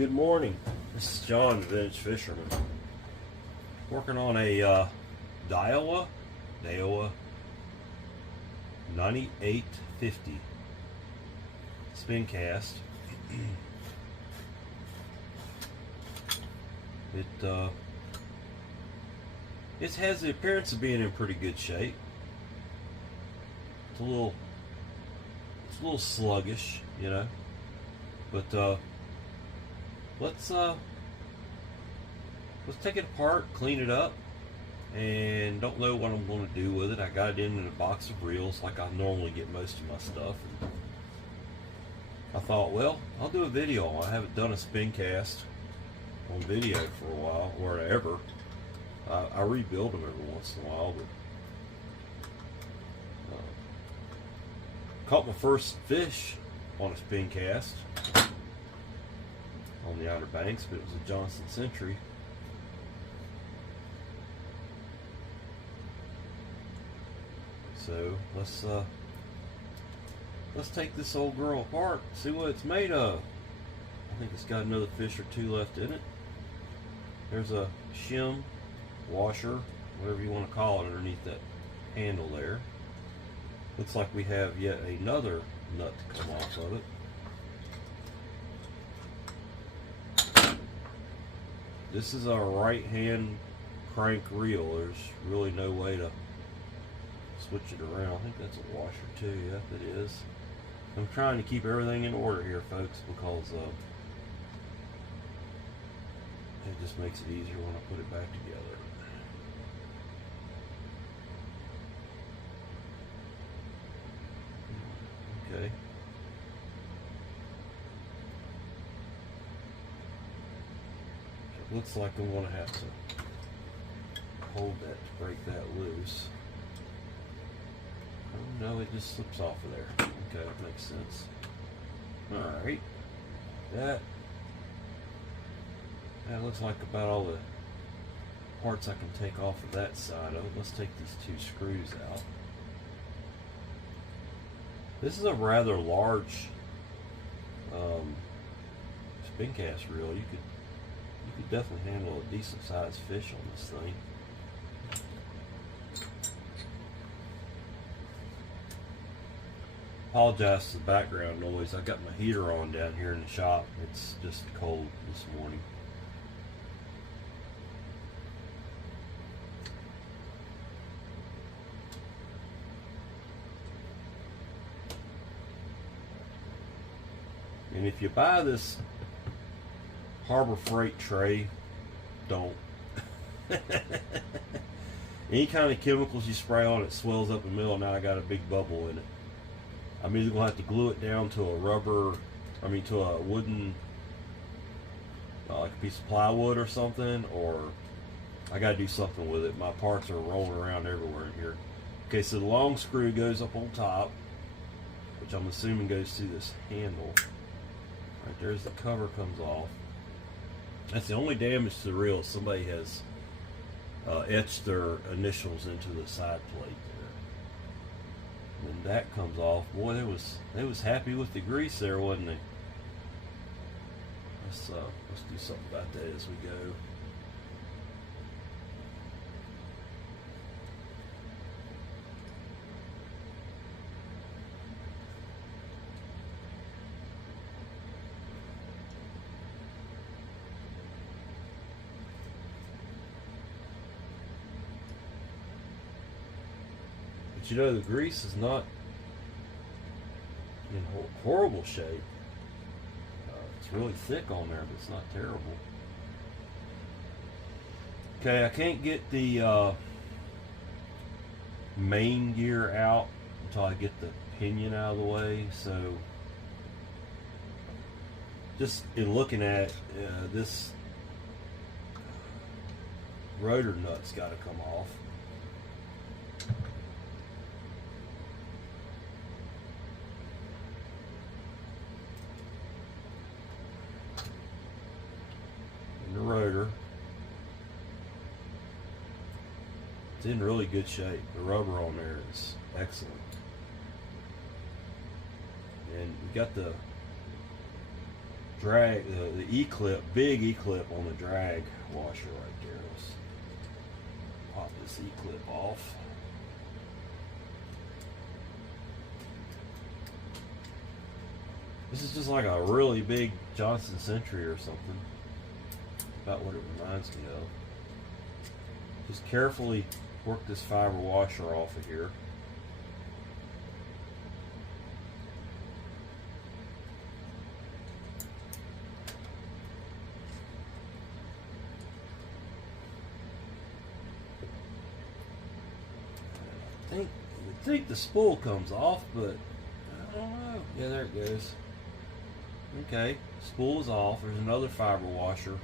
Good morning. This is John, the Vintage Fisherman. Working on a Daiwa 9850 spin cast. It has the appearance of being in pretty good shape. It's a little sluggish, you know, but let's take it apart, clean it up, and don't know what I'm going to do with it. I got it in a box of reels like I normally get most of my stuff. And I thought, well, I'll do a video. I haven't done a spin cast on video for a while, or ever. I rebuild them every once in a while, but caught my first fish on a spin cast on the Outer Banks, but it was a Johnson Century. So let's take this old girl apart, see what it's made of. I think it's got another fish or two left in it. There's a shim washer, whatever you want to call it, underneath that handle there. Looks like we have yet another nut to come off of it. This is a right hand crank reel. There's really no way to switch it around. I think that's a washer too. Yep, it is. I'm trying to keep everything in order here, folks, because it just makes it easier when I put it back together. Okay. It looks like I'm going to have to hold that to break that loose. Oh no, it just slips off of there. Okay, that makes sense. Alright. That looks like about all the parts I can take off of that side of it. Let's take these two screws out. This is a rather large spin cast reel. You could definitely handle a decent sized fish on this thing. Apologize for the background noise. I got my heater on down here in the shop. It's just cold this morning. And if you buy this Harbor Freight tray, don't. Any kind of chemicals you spray on it swells up in the middle. Now I got a big bubble in it. I'm either going to have to glue it down to a wooden, like a piece of plywood or something, or I got to do something with it. My parts are rolling around everywhere in here. Okay, so the long screw goes up on top, which I'm assuming goes through this handle. Right there's the cover comes off. That's the only damage to the reel. Somebody has etched their initials into the side plate there. And that comes off. Boy, they was happy with the grease there, wasn't they? Let's do something about that as we go. You know, the grease is not in horrible shape. It's really thick on there, but it's not terrible. Okay, I can't get the main gear out until I get the pinion out of the way. So, just in looking at this rotor nut's got to come off. The rotor, it's in really good shape. The rubber on there is excellent, and we got the drag, the E-clip, big E-clip on the drag washer right there. Let's pop this E-clip off. This is just like a really big Johnson Century or something. About what it reminds me of. Just carefully work this fiber washer off of here. I would think the spool comes off, but I don't know. Yeah, there it goes. Okay, spool is off. There's another fiber washer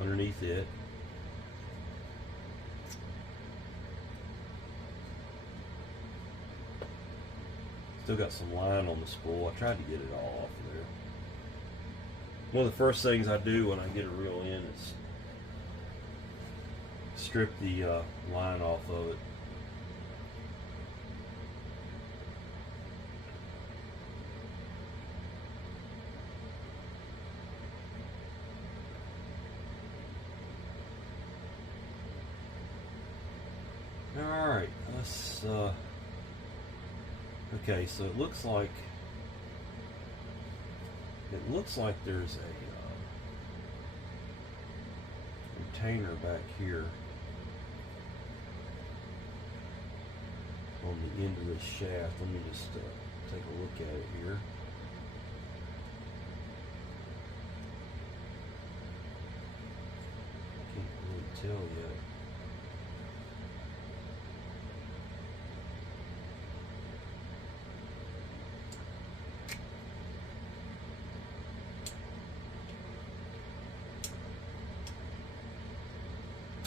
underneath it. Still got some line on the spool. I tried to get it all off of there. One of the first things I do when I get a reel in is strip the line off of it. Alright, let's okay, so it looks like there's a retainer back here on the end of this shaft. Let me just take a look at it here. Can't really tell yet.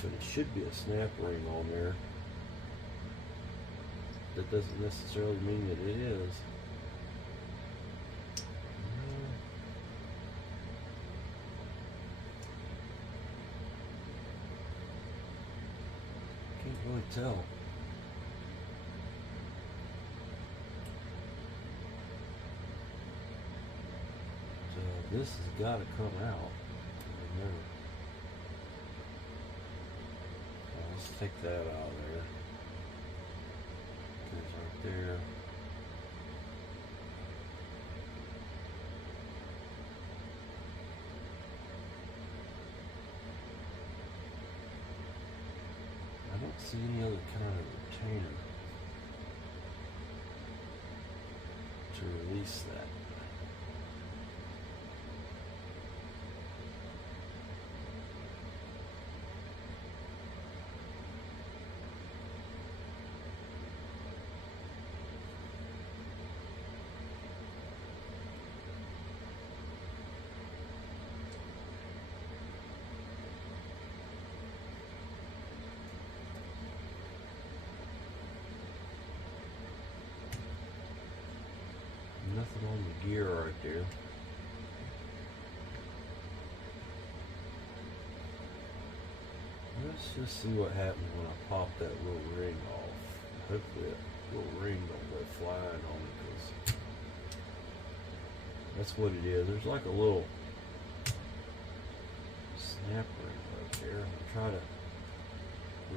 But it should be a snap ring on there. That doesn't necessarily mean that it is. Can't really tell. So this has got to come out. Remember. Let's take that out of there. Goes right there. I don't see any other kind of retainer to release that. Nothing on the gear right there. Let's just see what happens when I pop that little ring off. Hopefully that little ring don't go flying on it, because that's what it is. There's like a little snap ring right there. I'll try to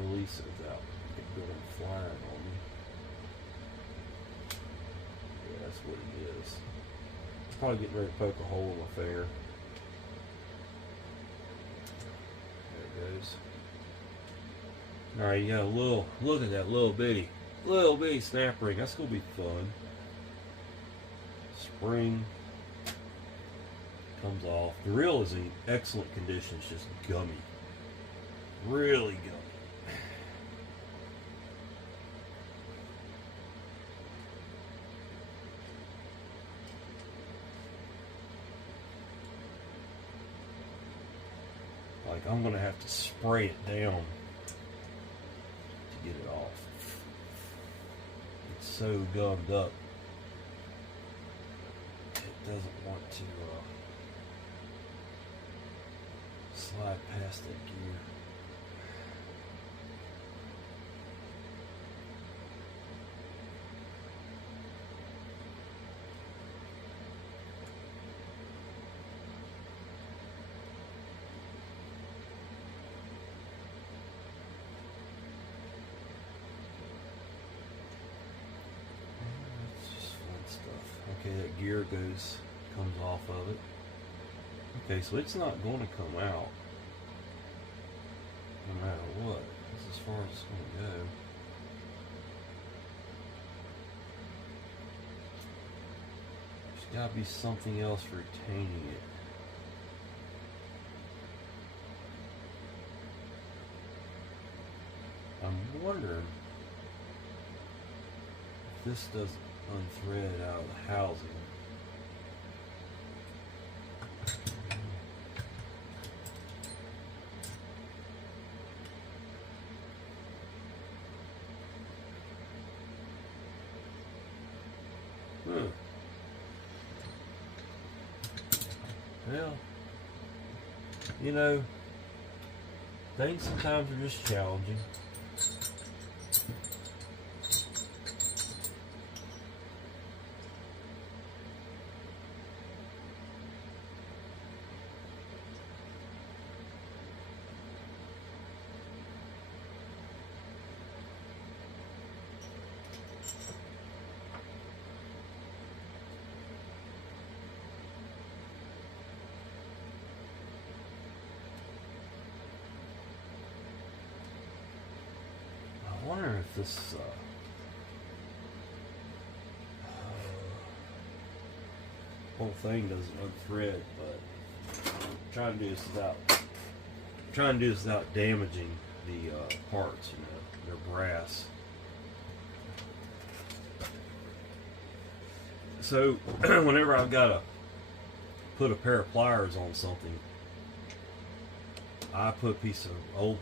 release it without it going flying on me. That's what it is. Probably getting ready to poke a hole in my finger. There it goes. Alright, you got a little, look at that little bitty snap ring. That's going to be fun. Spring comes off. The reel is in excellent condition. It's just gummy. Really gummy. Like, I'm going to have to spray it down to get it off. It's so gummed up. It doesn't want to slide past that gear. gear comes off of it. Okay, so it's not going to come out no matter what. That's as far as it's going to go. There's got to be something else retaining it. I'm wondering if this doesn't unthread out of the housing. Well, you know, things sometimes are just challenging. I wonder if this whole thing doesn't unthread, but I'm trying to do this without damaging the parts. You know, they're brass. So whenever I've got to put a pair of pliers on something, I put a piece of old.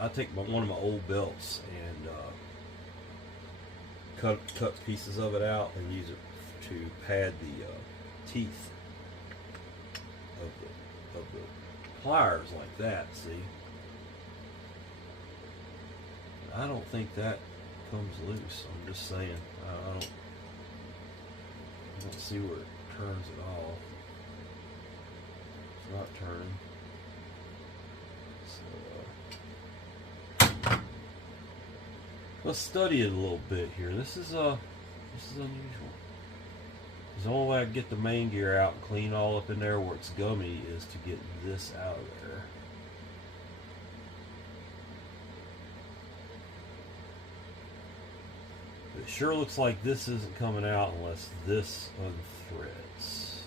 I take one of my old belts and cut pieces of it out and use it to pad the teeth of the pliers like that. See, I don't think that comes loose. I'm just saying. I don't see where it turns at all. It's not turning. Let's study it a little bit here. This is unusual. The only way I can get the main gear out and clean all up in there where it's gummy is to get this out of there. It sure looks like this isn't coming out unless this unthreads.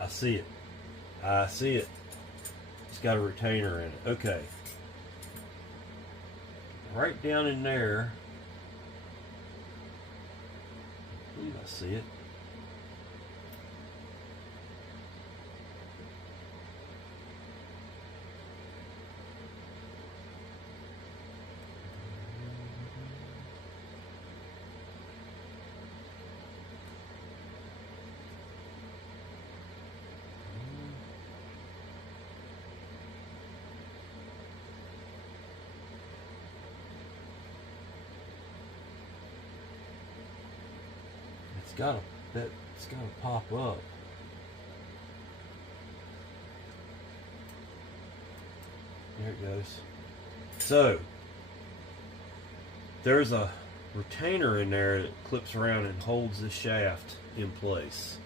I see it. I see it. It's got a retainer in it. Okay. Right down in there. I believe I see it. It's gotta pop up. There it goes. So there's a retainer in there that clips around and holds the shaft in place.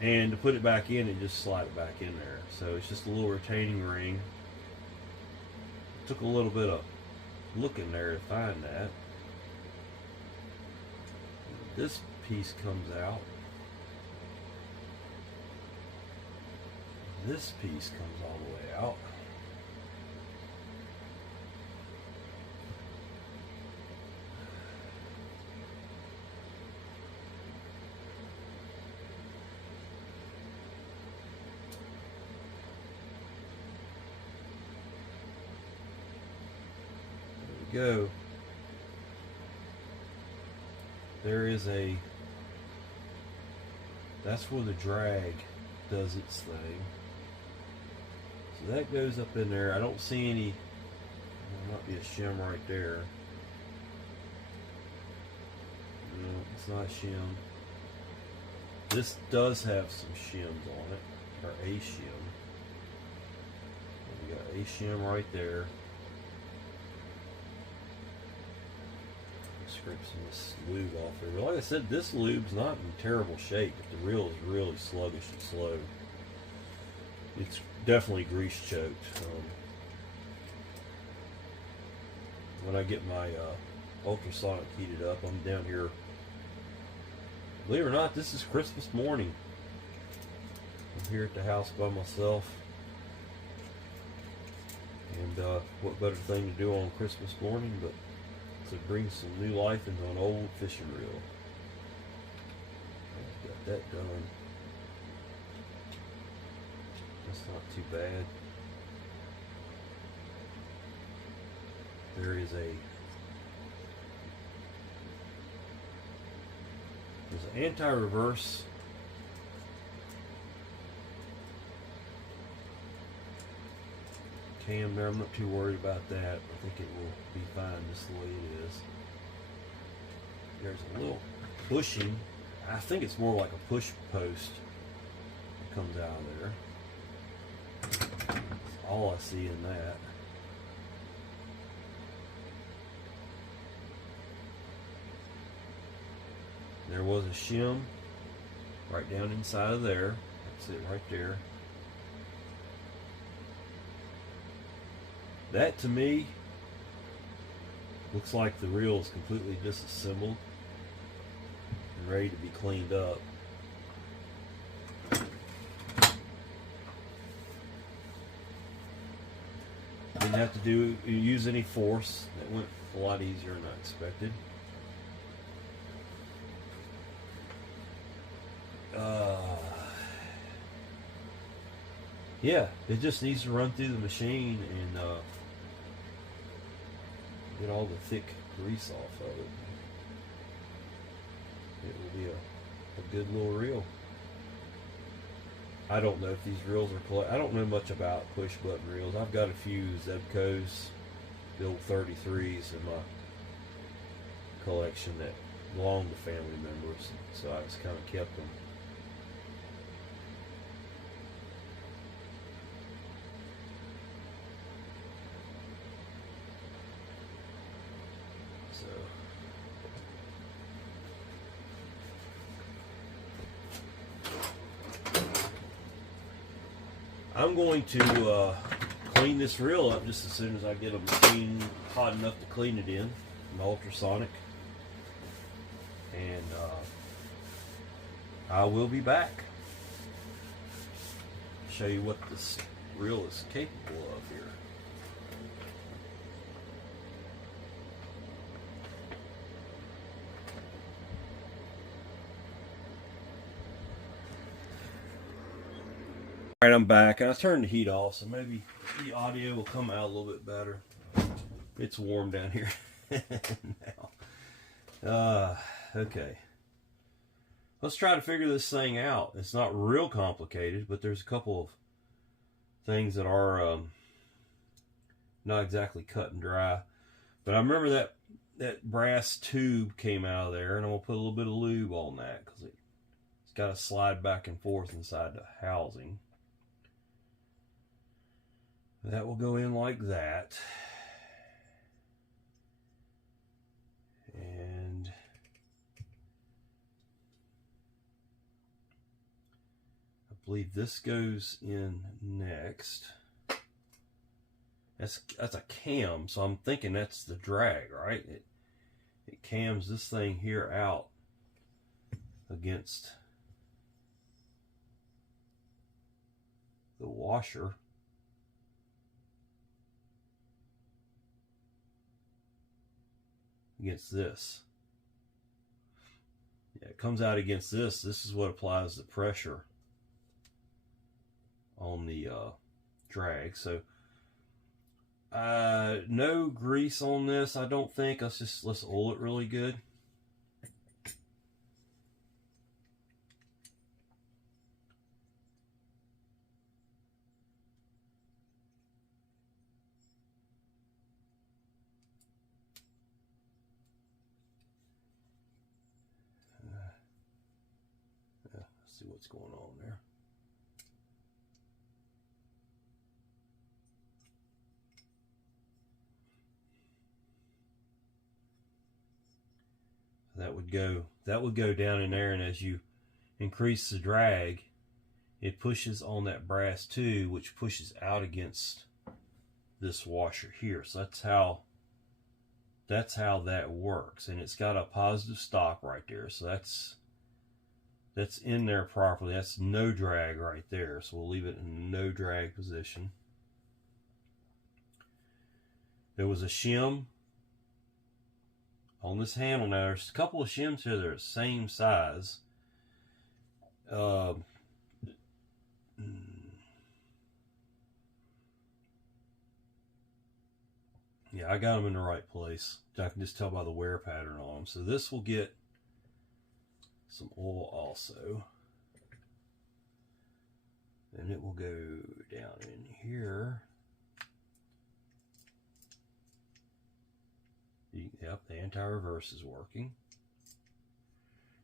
And to put it back in, you just slide it back in there. So it's just a little retaining ring. Took a little bit of looking there to find that. This piece comes out. This piece comes all the way out. There we go. There is that's where the drag does its thing. So that goes up in there. I don't see any, there might be a shim right there. No, it's not a shim. This does have some shims on it, or a shim. We got a shim right there. scrape some of this lube off there. But like I said, this lube's not in terrible shape, but the reel is really sluggish and slow. It's definitely grease choked. When I get my ultrasonic heated up, I'm down here. Believe it or not, this is Christmas morning. I'm here at the house by myself. And what better thing to do on Christmas morning but to bring some new life into an old fishing reel. Got that done. That's not too bad. There's an anti-reverse cam there. I'm not too worried about that. I think it will be fine just the way it is. There's a little bushing. I think it's more like a push post that comes out of there. That's all I see in that. There was a shim right down inside of there. That's it right there. That to me looks like the reel is completely disassembled and ready to be cleaned up. Didn't have to use any force. That went a lot easier than I expected. Yeah, it just needs to run through the machine and get all the thick grease off of it. It will be a good little reel. I don't know if these reels are I don't know much about push button reels. I've got a few Zebcos, the old 33s in my collection that belong to family members, so I just kind of kept them. I'm going to clean this reel up just as soon as I get a machine hot enough to clean it in, my ultrasonic, and I will be back to show you what this reel is capable of here. Alright, I'm back, and I turned the heat off, so maybe the audio will come out a little bit better. It's warm down here now. Okay. Let's try to figure this thing out. It's not real complicated, but there's a couple of things that are not exactly cut and dry. But I remember that brass tube came out of there, and I'm going to put a little bit of lube on that, because it's got to slide back and forth inside the housing. That will go in like that. And I believe this goes in next. That's a cam, so I'm thinking that's the drag, right? It cams this thing here out against the washer. Against this. Yeah, it comes out against this. This is what applies the pressure on the drag. So no grease on this, I don't think. Let's oil it really good. See what's going on there. that would go down in there, and as you increase the drag, it pushes on that brass too, which pushes out against this washer here. So that's how that works, and it's got a positive stop right there, so that's in there properly. That's no drag right there, so we'll leave it in no drag position. There was a shim on this handle. Now there's a couple of shims here that are the same size. Yeah, I got them in the right place. I can just tell by the wear pattern on them. So this will get some oil also. And it will go down in here. Yep, the anti-reverse is working.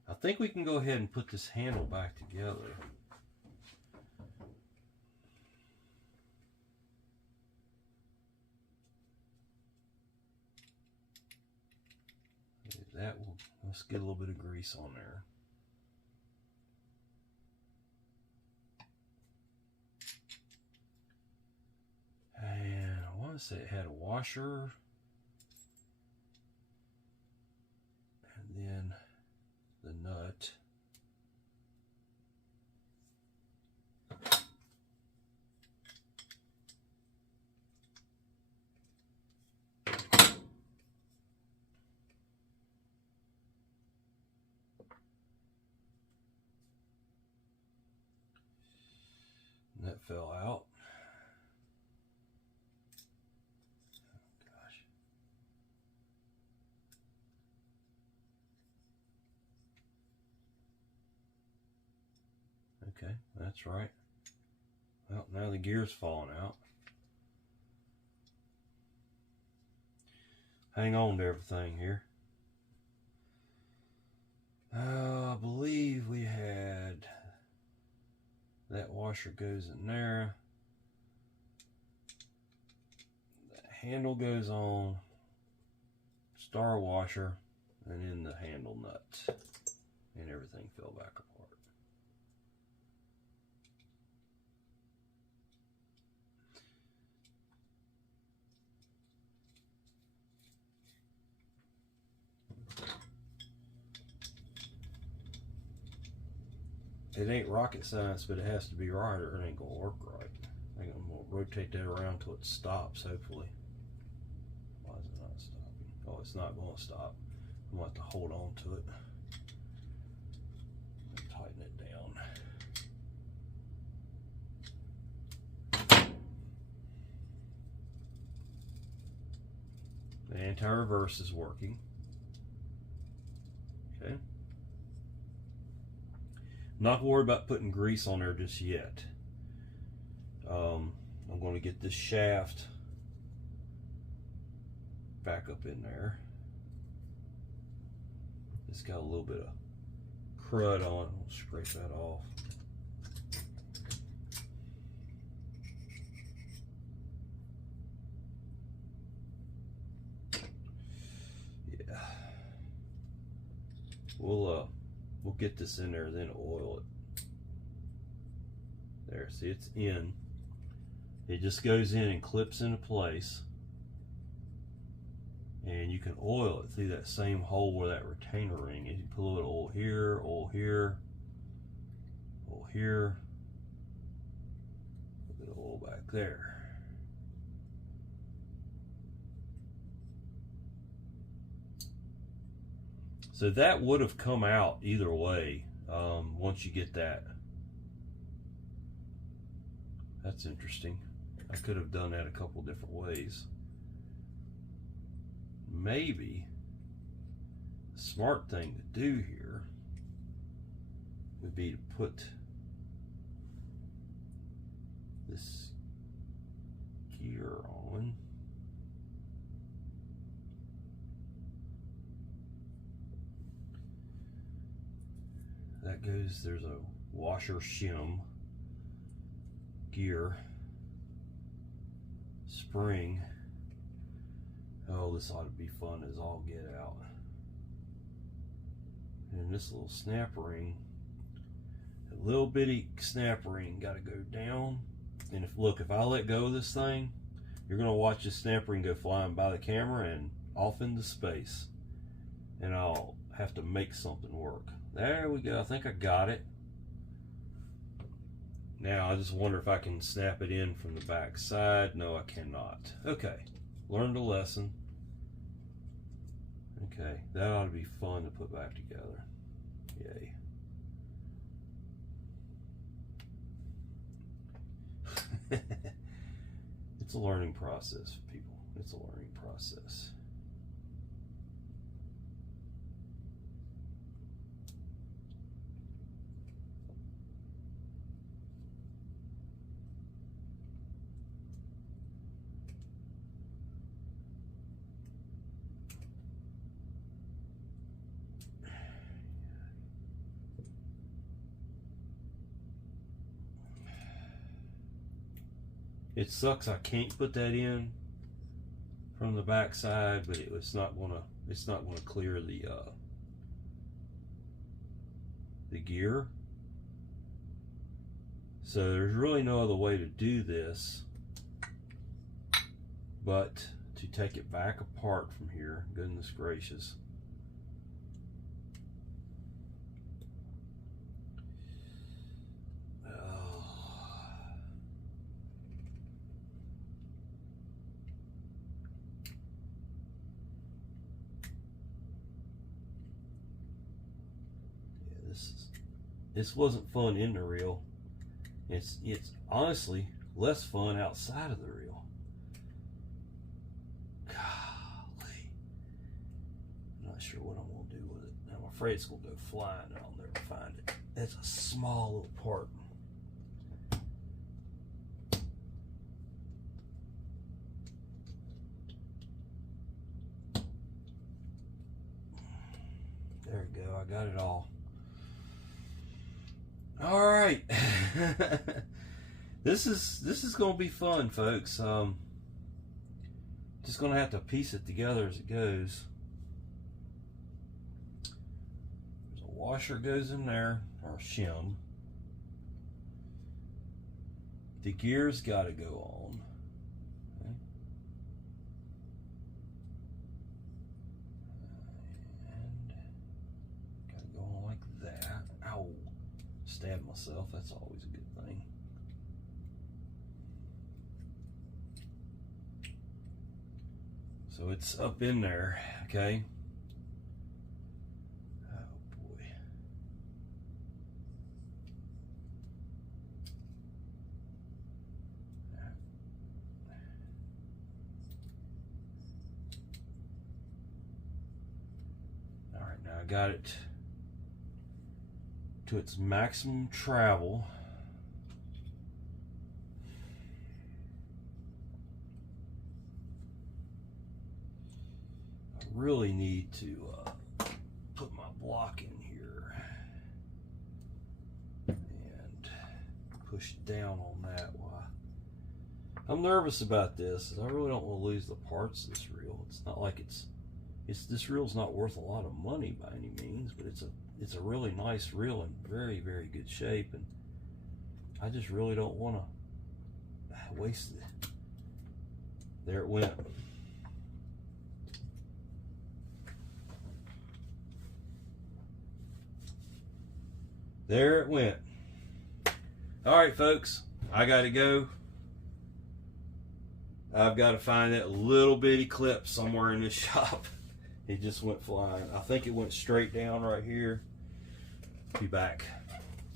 I think we can go ahead and put this handle back together. Let's get a little bit of grease on there. And I want to say it had a washer. And then the nut. And that fell out. Oh, gosh. Okay, that's right. Well, now the gear's falling out. Hang on to everything here. I believe we had that washer goes in there. The handle goes on, star washer, and then the handle nut, and everything fell back apart. It ain't rocket science, but it has to be right or it ain't gonna work right. I'm gonna rotate that around till it stops, hopefully. Why is it not stopping? Oh, it's not gonna stop. I'm gonna have to hold on to it. Tighten it down. The anti-reverse is working. Okay. Not worried about putting grease on there just yet. I'm going to get this shaft back up in there. It's got a little bit of crud on it. We'll scrape that off. Yeah. We'll get this in there, then oil it. There, see, it's in. It just goes in and clips into place. And you can oil it through that same hole where that retainer ring is. You put a little oil here, oil here, oil here, a bit of oil back there. So that would have come out either way once you get that. That's interesting. I could have done that a couple different ways. Maybe the smart thing to do here would be to put this gear on. That goes, there's a washer shim, gear, spring. Oh, this ought to be fun as all get out. And this little snap ring, a little bitty snap ring, got to go down. And if I let go of this thing, you're going to watch this snap ring go flying by the camera and off into space. And I'll have to make something work. There we go. I think I got it. Now I just wonder if I can snap it in from the back side. No, I cannot. Okay, learned a lesson. Okay, that ought to be fun to put back together. Yay. It's a learning process, people. It's a learning process. It sucks I can't put that in from the back side, but it's not gonna clear the gear. So there's really no other way to do this but to take it back apart from here. Goodness gracious. This wasn't fun in the reel. It's honestly less fun outside of the reel. Golly. I'm not sure what I'm gonna do with it. I'm afraid it's gonna go flying and I'll never find it. It's a small little part. There we go, I got it all. All right. This is gonna be fun, folks. Just gonna have to piece it together as it goes. There's a washer goes in there, or a shim. The gear's got to go on. Okay. And got to go on like that. Ow. Stab myself, that's always a good thing. So it's up in there, okay? Oh boy. All right, now I got it to its maximum travel. I really need to put my block in here and push down on that. Why? I'm nervous about this. I really don't want to lose the parts of this reel. It's not like this reel's not worth a lot of money by any means, but it's a really nice reel in very, very good shape, and I just really don't want to waste it. There it went. There it went. All right, folks, I got to go. I've got to find that little bitty clip somewhere in this shop. It just went flying. I think it went straight down right here. Be back.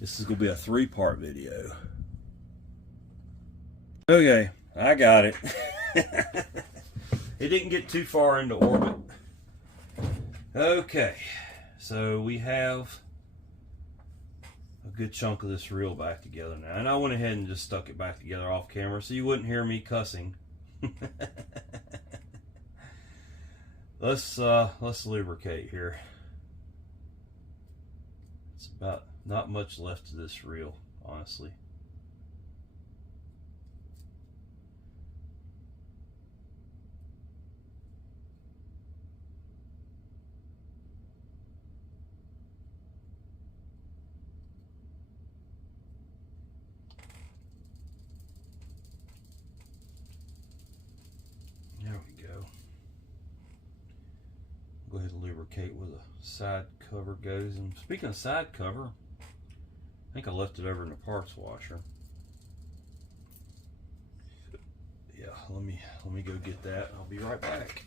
This is going to be a 3-part video. Okay, I got it. It didn't get too far into orbit. Okay, so we have a good chunk of this reel back together now. And I went ahead and just stuck it back together off camera so you wouldn't hear me cussing. Let's lubricate here. It's about not much left to this reel, honestly. lubricate where the side cover goes. And speaking of side cover, I think I left it over in the parts washer. Yeah, let me go get that. I'll be right back.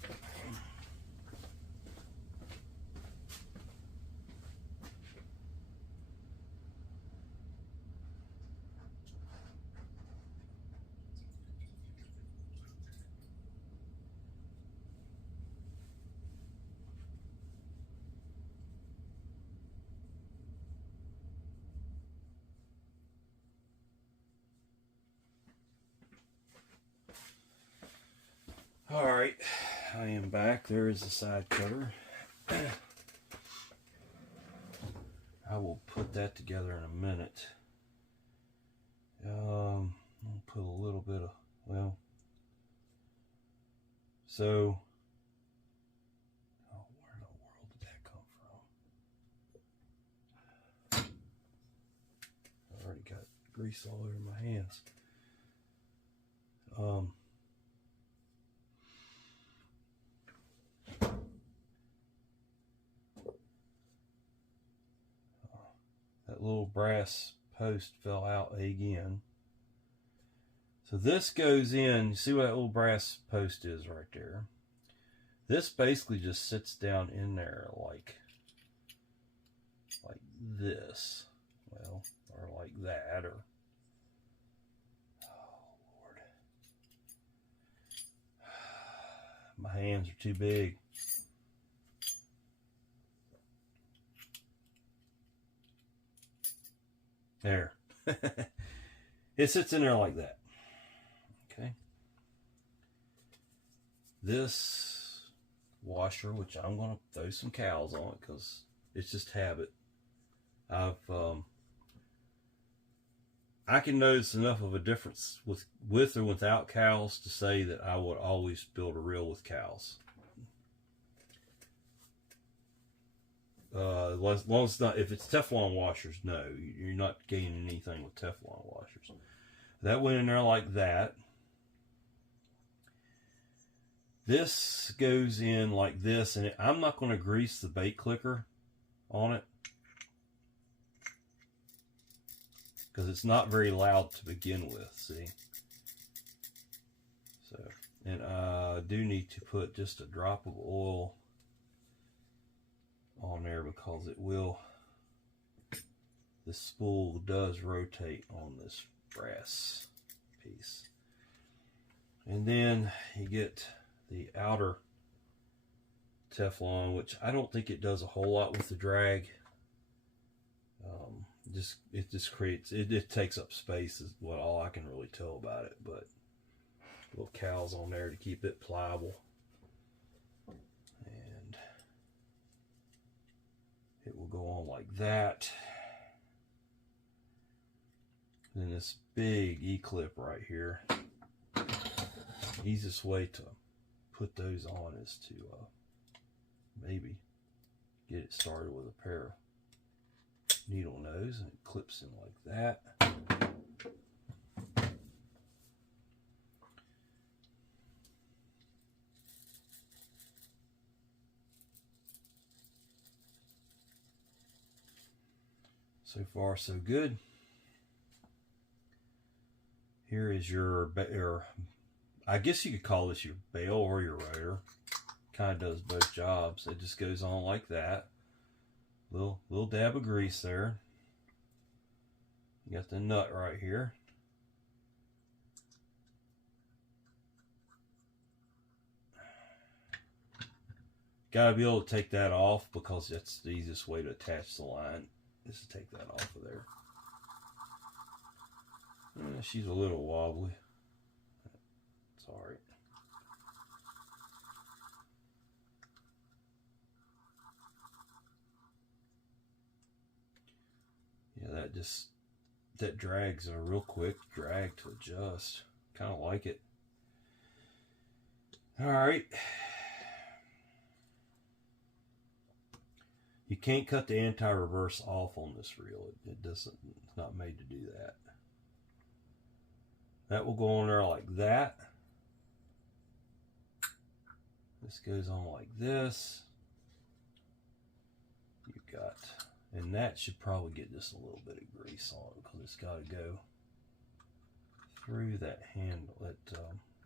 All right, I am back. There is the side cover. I will put that together in a minute. I'll put a little bit of, well, so, oh, where in the world did that come from? I already got grease all over my hands. That little brass post fell out again. So this goes in, you see what that little brass post is right there? This basically just sits down in there like this. Well, or like that, or, oh Lord. My hands are too big. There. It sits in there like that. Okay. This washer, which I'm going to throw some cowls on it because it's just habit. I can notice enough of a difference with or without cowls to say that I would always build a reel with cowls. As long as it's not, if it's Teflon washers, no, you're not gaining anything with Teflon washers. That went in there like that. This goes in like this, and I'm not going to grease the bait clicker on it because it's not very loud to begin with, see? So, and I do need to put just a drop of oil on there because it will, the spool does rotate on this brass piece. And then you get the outer Teflon, which I don't think it does a whole lot with the drag. It just creates, it takes up space is what all I can really tell about it, but little cowls on there to keep it pliable. And it will go on like that. Then this big E-clip right here. Easiest way to put those on is to maybe get it started with a pair of needle nose, and it clips in like that. So far so good. Here is your, I guess you could call this your bail or your rotor. Kind of does both jobs. It just goes on like that. Little dab of grease there. You got the nut right here. Got to be able to take that off because that's the easiest way to attach the line, is to take that off of there. She's a little wobbly. It's all right. Yeah, that drags a real quick drag to adjust. Kind of like it. All right. You can't cut the anti-reverse off on this reel. It doesn't. It's not made to do that. That will go on there like that. This goes on like this. got. And that should probably get just a little bit of grease on it because it's got to go through that handle, that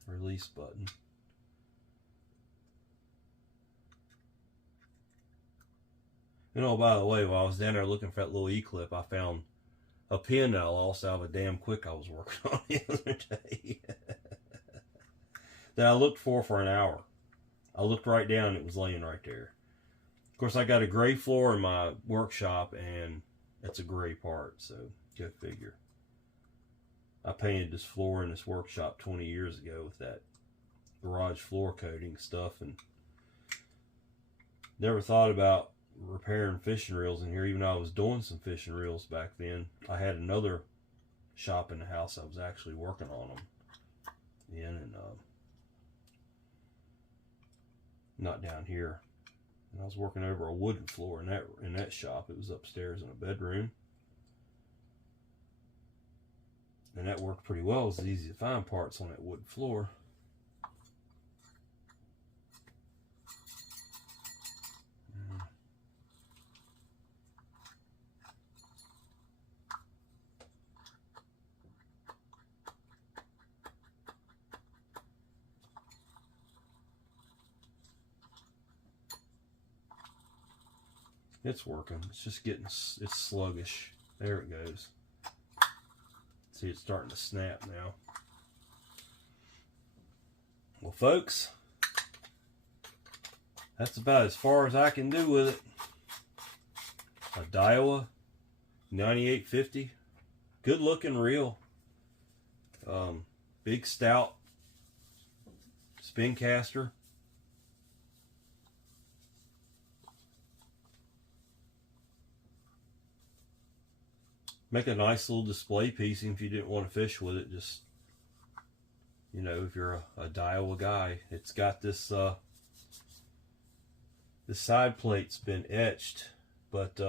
release button. And oh, by the way, while I was down there looking for that little E-clip, I found a pin that I lost out of a damn quick I was working on the other day. That I looked for an hour. I looked right down and it was laying right there. Of course, I got a gray floor in my workshop and it's a gray part, so go figure. I painted this floor in this workshop 20 years ago with that garage floor coating stuff and never thought about repairing fishing reels in here, even though I was doing some fishing reels back then. I had another shop in the house I was actually working on them in, and not down here. And I was working over a wooden floor in that shop. It was upstairs in a bedroom, and that worked pretty well. It was easy to find parts on that wood floor. It's working. It's just getting, it's sluggish. There it goes. See, it's starting to snap now. Well, folks, that's about as far as I can do with it. A Daiwa 9850. Good looking reel. Big stout spin caster. Make a nice little display piece if you didn't want to fish with it. Just, you know, if you're a Daiwa guy. It's got this, the side plate's been etched, but,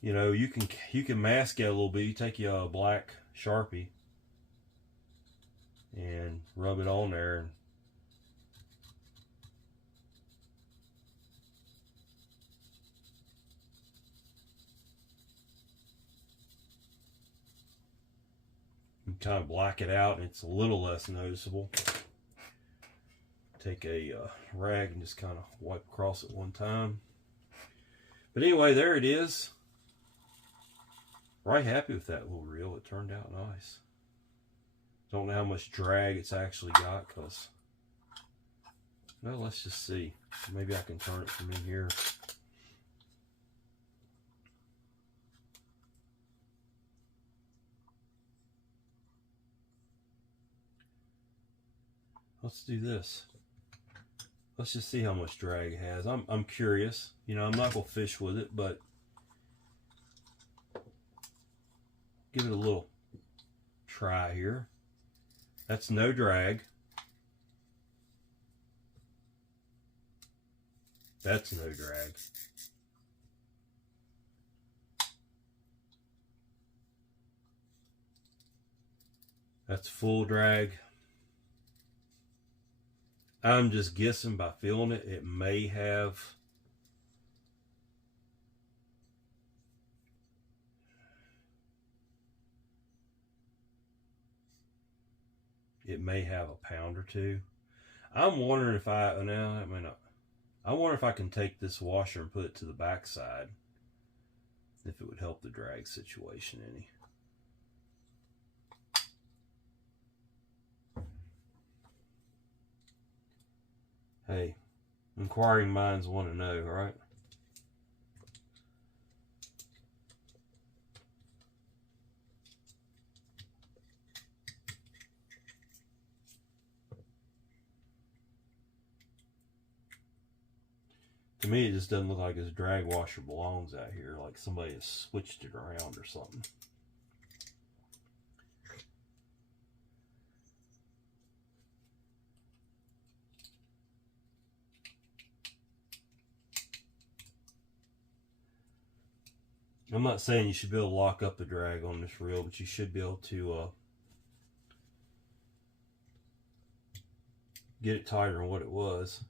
you know, you can mask it a little bit. You take your black Sharpie and rub it on there, and you kind of black it out and it's a little less noticeable. Take a rag and just kind of wipe across it one time. But anyway, there it is. Right happy with that little reel. It turned out nice. Don't know how much drag it's actually got, because, well, let's just see. Maybe I can turn it from in here. Let's do this. Let's just see how much drag it has. I'm curious. You know, I'm not gonna fish with it, but give it a little try here. That's no drag. That's no drag. That's full drag. I'm just guessing by feeling it. It may have a pound or two. I'm wondering if I wonder if I can take this washer and put it to the back side, if it would help the drag situation any. Hey, inquiring minds want to know, right? To me, it just doesn't look like this drag washer belongs out here, like somebody has switched it around or something. I'm not saying you should be able to lock up the drag on this reel, but you should be able to get it tighter than what it was.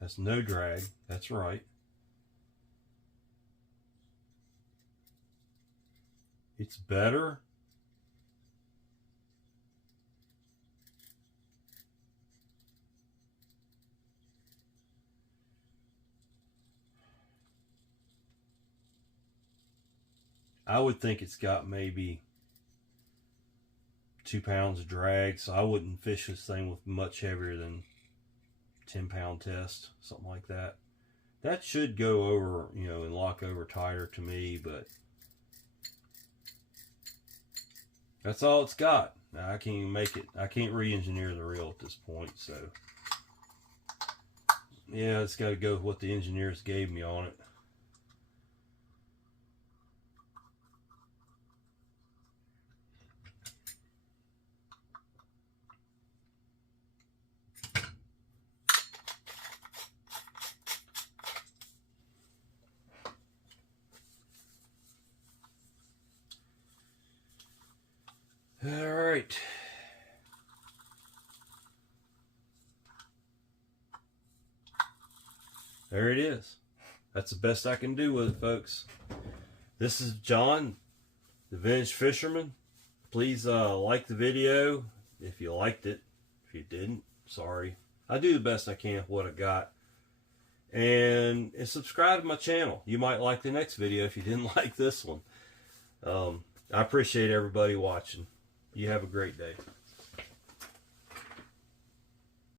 That's no drag. That's right. It's better. I would think it's got maybe 2 pounds of drag, so I wouldn't fish this thing with much heavier than 10-pound test, something like that. That should go over, you know, and lock over tighter to me, but that's all it's got. Now, I can't even make it. I can't re-engineer the reel at this point, so yeah, it's got to go with what the engineers gave me on it. All right. There it is. That's the best I can do with it, folks. This is John, the Vintage Fisherman. Please like the video if you liked it. If you didn't, sorry. I do the best I can with what I got. And subscribe to my channel. You might like the next video if you didn't like this one. I appreciate everybody watching. You have a great day.